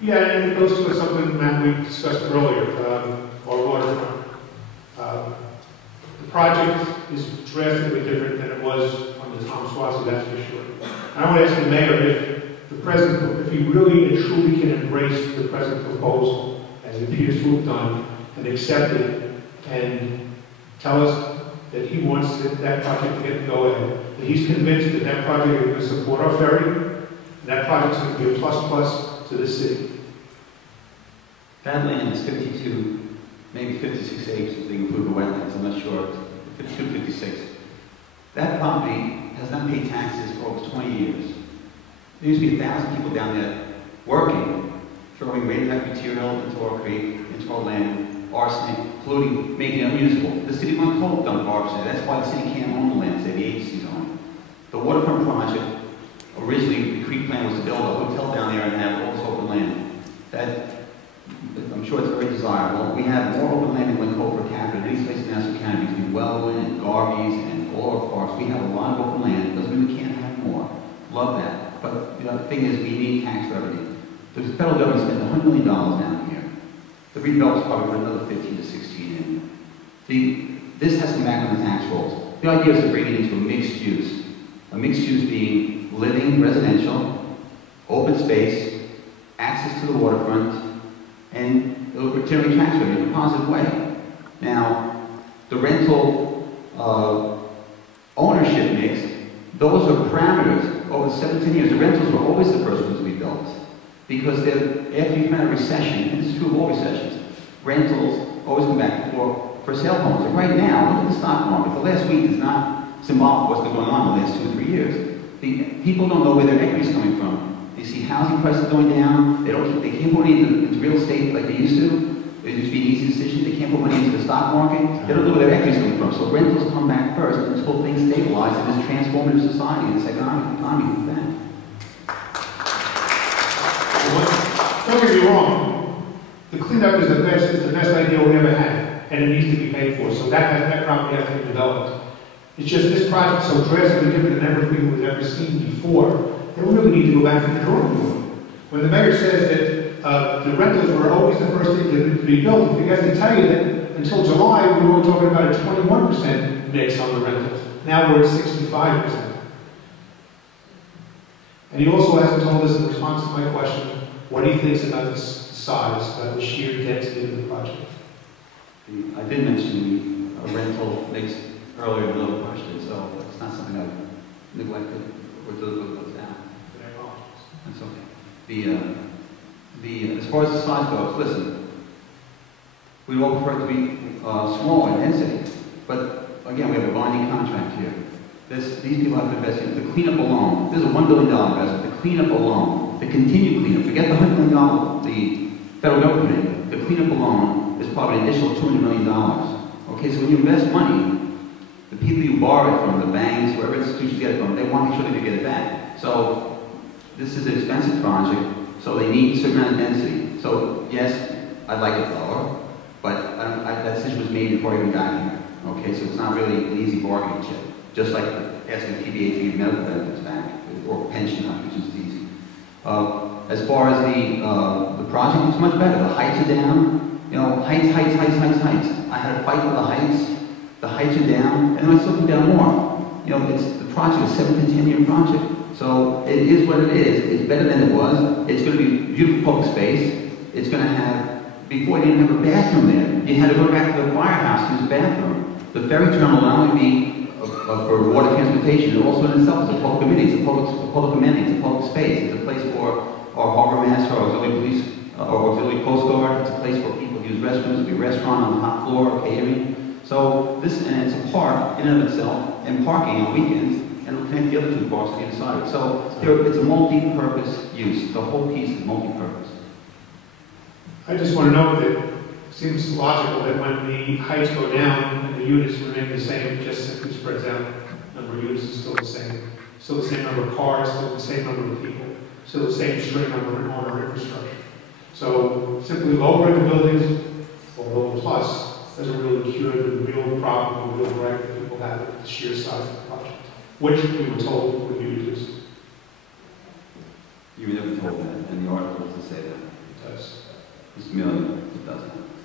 Yeah, and it goes to something that we discussed earlier, our waterfront. The project is drastically different than it was on the Tom Suozzi, that's for sure. And I want to ask the mayor if the present, if he really and truly can embrace the present proposal, as it appears to have done, and accept it, and tell us that he wants that project to get the go-ahead, that he's convinced that that project is going to support our ferry, and that project is going to be a plus to the city. That land is 52, maybe 56 acres if they include the wetlands, I'm not sure, 52, 56. That property has not paid taxes for over 20 years. There used to be 1,000 people down there working, throwing radioactive material into our creek, into our land, arsenic, polluting, making it unusable. The city of Montclair dumped arsenic. That's why the city can't own the land today, the agencies own it. The waterfront project, originally the creek plan was to build a hotel down there and have all this open land. That, I'm sure it's very desirable. We have more open land in Montclair per capita than any place in Nassau County between Wellwood and Garvey's and all our parks. We have a lot of open land. Doesn't mean we can't have more. Love that. But the thing is, we need tax revenue. The federal government spent $100 million down here. The redevelopment's probably put another 15 to 16 in. This has to come back on the tax rolls. The idea is to bring it into a mixed use. A mixed use being living, residential, open space, access to the waterfront, and it will generate tax revenue in a positive way. Now, the rental ownership mix, those are parameters. Over 17 years, the rentals were always the first ones to be built. Because after you've had a recession, and this is true of all recessions, rentals always come back for sale homes. And right now, look at the stock market. The last week is not symbolic of what's been going on the last 2 or 3 years. People don't know where their equity is coming from. They see housing prices going down. They can't put money into real estate like they used to. It used to be an easy decision. They can't put money into the stock market. They don't know where their equity is coming from. So rentals come back first until things stabilize in this transformative society, in this economy comes back. Don't get me wrong. The cleanup is the best idea we ever had, and it needs to be paid for. So that property has to be developed. It's just this project is so drastically different than everything we've ever seen before. They really need to go back to the drawing board. When the mayor says that the rentals were always the first thing to be built, he forgets to tell you that until July we were only talking about a 21% mix on the rentals. Now we're at 65%. And he also hasn't told us in response to my question what he thinks about the size, about the sheer density of the project. I did mention the rental mix earlier in another question, so it's not something I've neglected or delivered those down. That's okay. As far as the size goes, listen, we all prefer it to be smaller in density, but again, we have a binding contract here. These people have to invest in the cleanup alone. This is a $1 billion investment. The cleanup alone, the continued cleanup, forget the $100 million the federal government, the cleanup alone is probably an additional $200 million. Okay, so when you invest money, the people you borrow it from, the banks, wherever institutions get it from, they want to make sure they can get it back. So this is an expensive project, so they need a certain amount of density. So yes, I'd like it lower, but that decision was made before I even got here. Okay, so it's not really an easy bargaining chip. Just like asking TBA to give medical benefits back, or pension contributions is easy. As far as the project, it's much better. The heights are down. You know, heights. I had a fight with the heights. The heights are down, and then I still come down more. You know, the project is a 7 to 10 year project. So it is what it is. It's better than it was. It's going to be beautiful public space. It's going to have, before you didn't have a bathroom there. You had to go back to the firehouse to use the bathroom. The ferry terminal will not only be for water transportation, it also in itself is a public amenity. It's a public amenity. It's a public space. It's a place for our harbor master, our auxiliary police, our auxiliary coast guard. It's a place for people to use restrooms. It'll be a restaurant on the top floor, catering. So this, and it's a park in and of itself, and parking on weekends, and it'll connect the other two parks to the other side. So it's a multi-purpose use. The whole piece is multi-purpose. I just want to note that it seems logical that when the heights go down and the units remain the same, it just simply spreads out. The number of units is still the same. Still the same number of cars, still the same number of people, still the same string number on our infrastructure. So simply lowering the buildings, although plus, doesn't really cure the real problem, the real gripe that people have with the sheer size of the project, which we were told would be reduced. You were never told that, and the article was to say that. Mr. Meli, it doesn't.